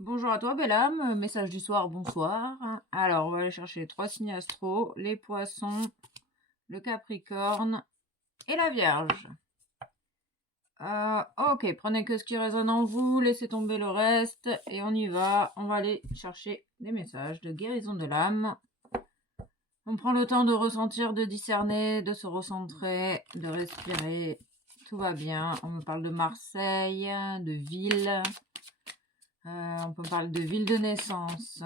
Bonjour à toi, belle âme. Message du soir, bonsoir. Alors, on va aller chercher les 3 signes astro, les poissons, le capricorne et la vierge. Ok, prenez que ce qui résonne en vous, laissez tomber le reste et on y va. On va aller chercher des messages de guérison de l'âme. On prend le temps de ressentir, de discerner, de se recentrer, de respirer. Tout va bien. On me parle de Marseille, de ville. On peut parler de ville de naissance.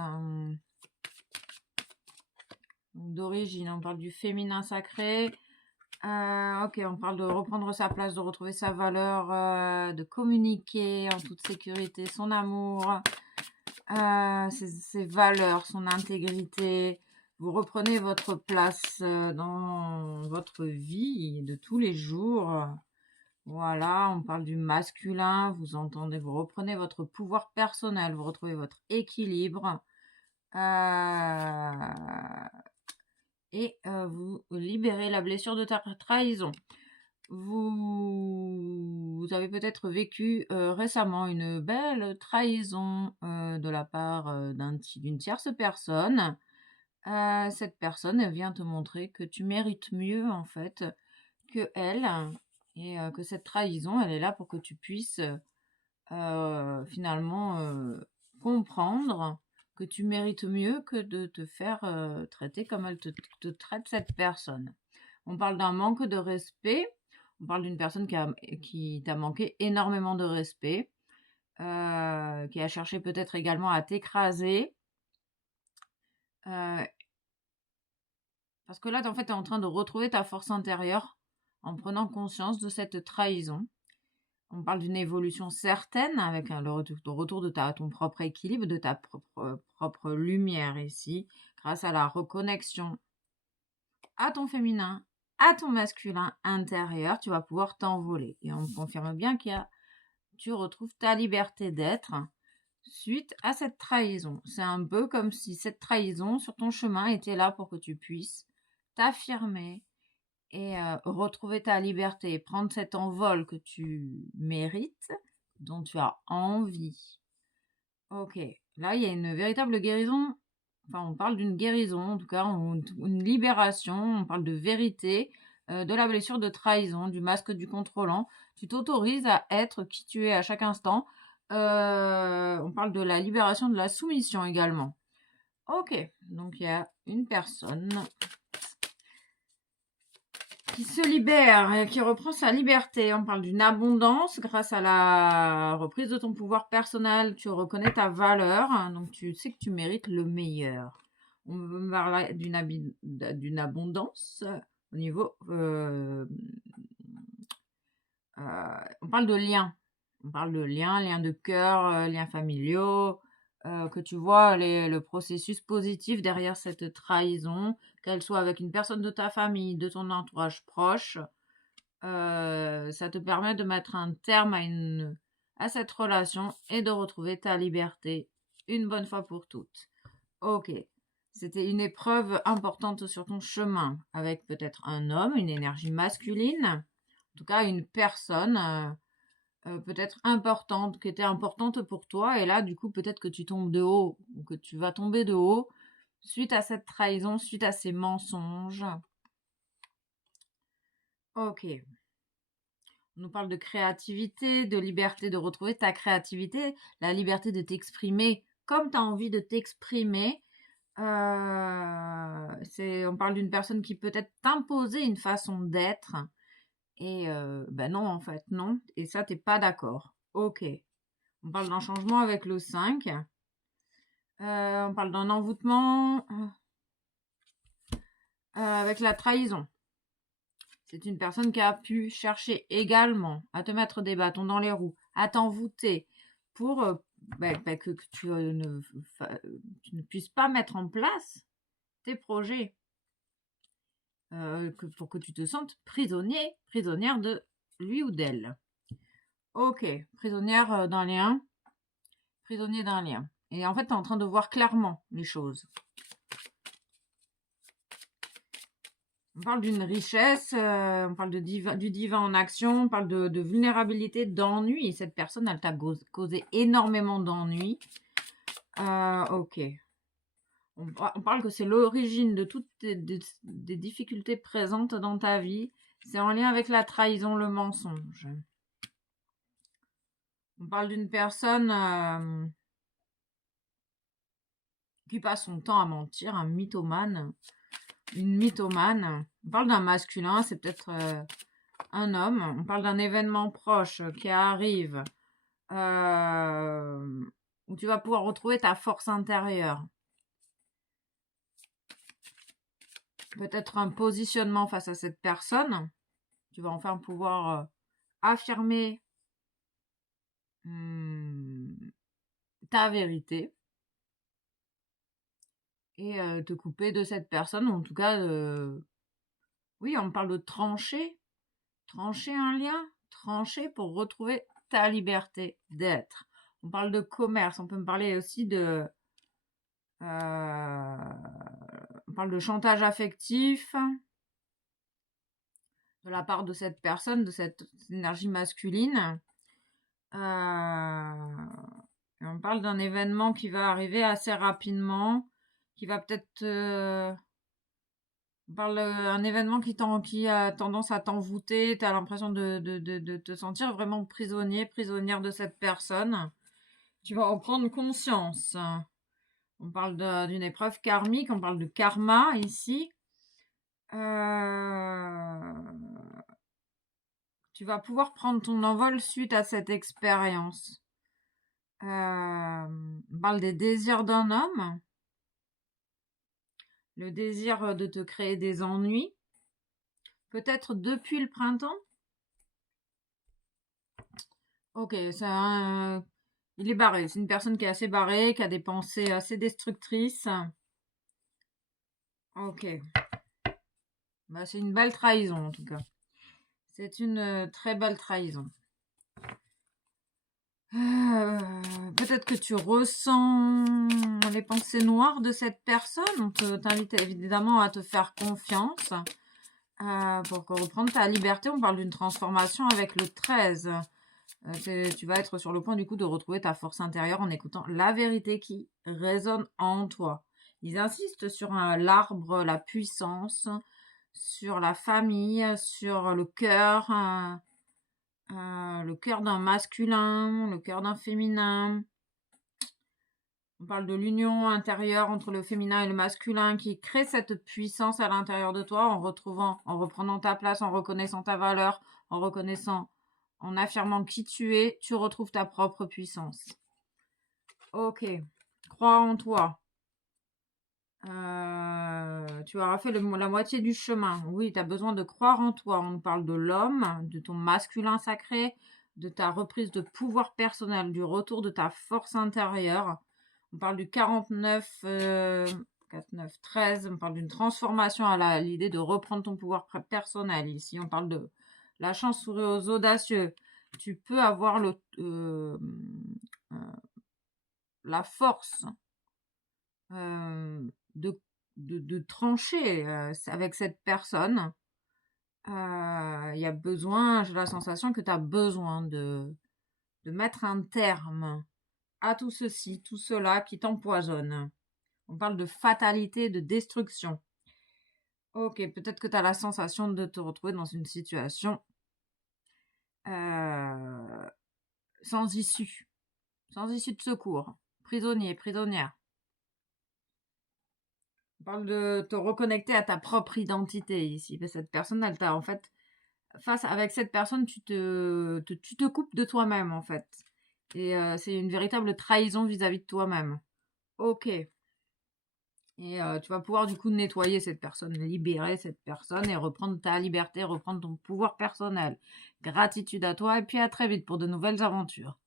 D'origine, on parle du féminin sacré. Ok, on parle de reprendre sa place, de retrouver sa valeur, de communiquer en toute sécurité son amour, ses valeurs, son intégrité. Vous reprenez votre place dans votre vie de tous les jours. Voilà, on parle du masculin, vous entendez, vous reprenez votre pouvoir personnel, vous retrouvez votre équilibre. Et vous libérez la blessure de ta trahison. Vous avez peut-être vécu récemment une belle trahison de la part d'une tierce personne. Cette personne vient te montrer que tu mérites mieux en fait que elle et que cette trahison, elle est là pour que tu puisses finalement comprendre que tu mérites mieux que de te faire traiter comme elle te traite cette personne. On parle d'un manque de respect, on parle d'une personne qui t'a manqué énormément de respect, qui a cherché peut-être également à t'écraser. Parce que là, en fait, tu es en train de retrouver ta force intérieure en prenant conscience de cette trahison. On parle d'une évolution certaine avec le retour de ton propre équilibre, de ta propre lumière ici, grâce à la reconnexion à ton féminin, à ton masculin intérieur, tu vas pouvoir t'envoler. Et on me confirme bien tu retrouves ta liberté d'être suite à cette trahison. C'est un peu comme si cette trahison sur ton chemin était là pour que tu puisses t'affirmer et retrouver ta liberté, prendre cet envol que tu mérites, dont tu as envie. Ok, là il y a une véritable guérison, enfin on parle d'une guérison, en tout cas une libération, on parle de vérité, de la blessure de trahison, du masque du contrôlant. Tu t'autorises à être qui tu es à chaque instant. On parle de la libération de la soumission également. Ok, donc il y a une personne qui se libère et qui reprend sa liberté. On parle d'une abondance grâce à la reprise de ton pouvoir personnel. Tu reconnais ta valeur, hein, donc tu sais que tu mérites le meilleur. On me parle d'une abondance au niveau... on parle de liens. On parle de liens de cœur, liens familiaux, que tu vois le processus positif derrière cette trahison, qu'elle soit avec une personne de ta famille, de ton entourage proche. Ça te permet de mettre un terme à cette relation et de retrouver ta liberté une bonne fois pour toutes. Ok, c'était une épreuve importante sur ton chemin avec peut-être un homme, une énergie masculine, en tout cas une personne peut-être importante, qui était importante pour toi. Et là, du coup, peut-être que tu tombes de haut ou que tu vas tomber de haut suite à cette trahison, suite à ces mensonges. Ok. On nous parle de créativité, de liberté, de retrouver ta créativité, la liberté de t'exprimer comme tu as envie de t'exprimer. On parle d'une personne qui peut-être t'imposer une façon d'être. Et ben non, en fait, non. Et ça, t'es pas d'accord. Ok. On parle d'un changement avec le 5. On parle d'un envoûtement avec la trahison. C'est une personne qui a pu chercher également à te mettre des bâtons dans les roues, à t'envoûter pour que tu ne puisses pas mettre en place tes projets, pour que tu te sentes prisonnière de lui ou d'elle. Ok, prisonnière d'un lien, prisonnier d'un lien. Et en fait, tu es en train de voir clairement les choses. On parle d'une richesse, on parle du divin en action, on parle de vulnérabilité, d'ennui. Et cette personne, elle t'a causé énormément d'ennui. Ok. On parle que c'est l'origine de toutes des difficultés présentes dans ta vie. C'est en lien avec la trahison, le mensonge. On parle d'une personne qui passe son temps à mentir, un mythomane, une mythomane. On parle d'un masculin, c'est peut-être un homme. On parle d'un événement proche qui arrive où tu vas pouvoir retrouver ta force intérieure. Peut-être un positionnement face à cette personne. Tu vas enfin pouvoir affirmer ta vérité et te couper de cette personne. En tout cas, oui, on parle de trancher. Trancher un lien. Trancher pour retrouver ta liberté d'être. On parle de commerce. On peut me parler aussi de... on parle de chantage affectif de la part de cette personne, de cette énergie masculine. On parle d'un événement qui va arriver assez rapidement, qui va peut-être... on parle d'un événement qui a tendance à t'envoûter, tu as l'impression de te sentir vraiment prisonnière de cette personne. Tu vas en prendre conscience. On parle d'une épreuve karmique, on parle de karma ici. Tu vas pouvoir prendre ton envol suite à cette expérience. On parle des désirs d'un homme. Le désir de te créer des ennuis. Peut-être depuis le printemps. Ok, il est barré. C'est une personne qui est assez barrée, qui a des pensées assez destructrices. Ok. Bah, c'est une belle trahison en tout cas. C'est une très belle trahison. Peut-être que tu ressens les pensées noires de cette personne. On t'invite évidemment à te faire confiance pour reprendre ta liberté. On parle d'une transformation avec le 13. Tu vas être sur le point du coup de retrouver ta force intérieure en écoutant la vérité qui résonne en toi. Ils insistent sur l'arbre, la puissance, sur la famille, sur le cœur d'un masculin, le cœur d'un féminin. On parle de l'union intérieure entre le féminin et le masculin qui crée cette puissance à l'intérieur de toi en reprenant ta place, en reconnaissant ta valeur, en affirmant qui tu es, tu retrouves ta propre puissance. Ok, crois en toi. Tu auras fait la moitié du chemin. Oui, tu as besoin de croire en toi. On parle de l'homme, de ton masculin sacré, de ta reprise de pouvoir personnel, du retour de ta force intérieure. On parle du 49, 9, 13. On parle d'une transformation à l'idée de reprendre ton pouvoir personnel. Ici, on parle de la chance sourit aux audacieux. Tu peux avoir la force de trancher avec cette personne. Il y a besoin, j'ai la sensation que tu as besoin de mettre un terme à tout ceci, tout cela qui t'empoisonne. On parle de fatalité, de destruction. Ok, peut-être que tu as la sensation de te retrouver dans une situation sans issue de secours, prisonnier, prisonnière. On parle de te reconnecter à ta propre identité ici. Cette personne, elle t'a en fait, avec cette personne, tu te coupes de toi-même en fait. Et c'est une véritable trahison vis-à-vis de toi-même. Ok. Et tu vas pouvoir du coup nettoyer cette personne, libérer cette personne et reprendre ta liberté, reprendre ton pouvoir personnel. Gratitude à toi et puis à très vite pour de nouvelles aventures.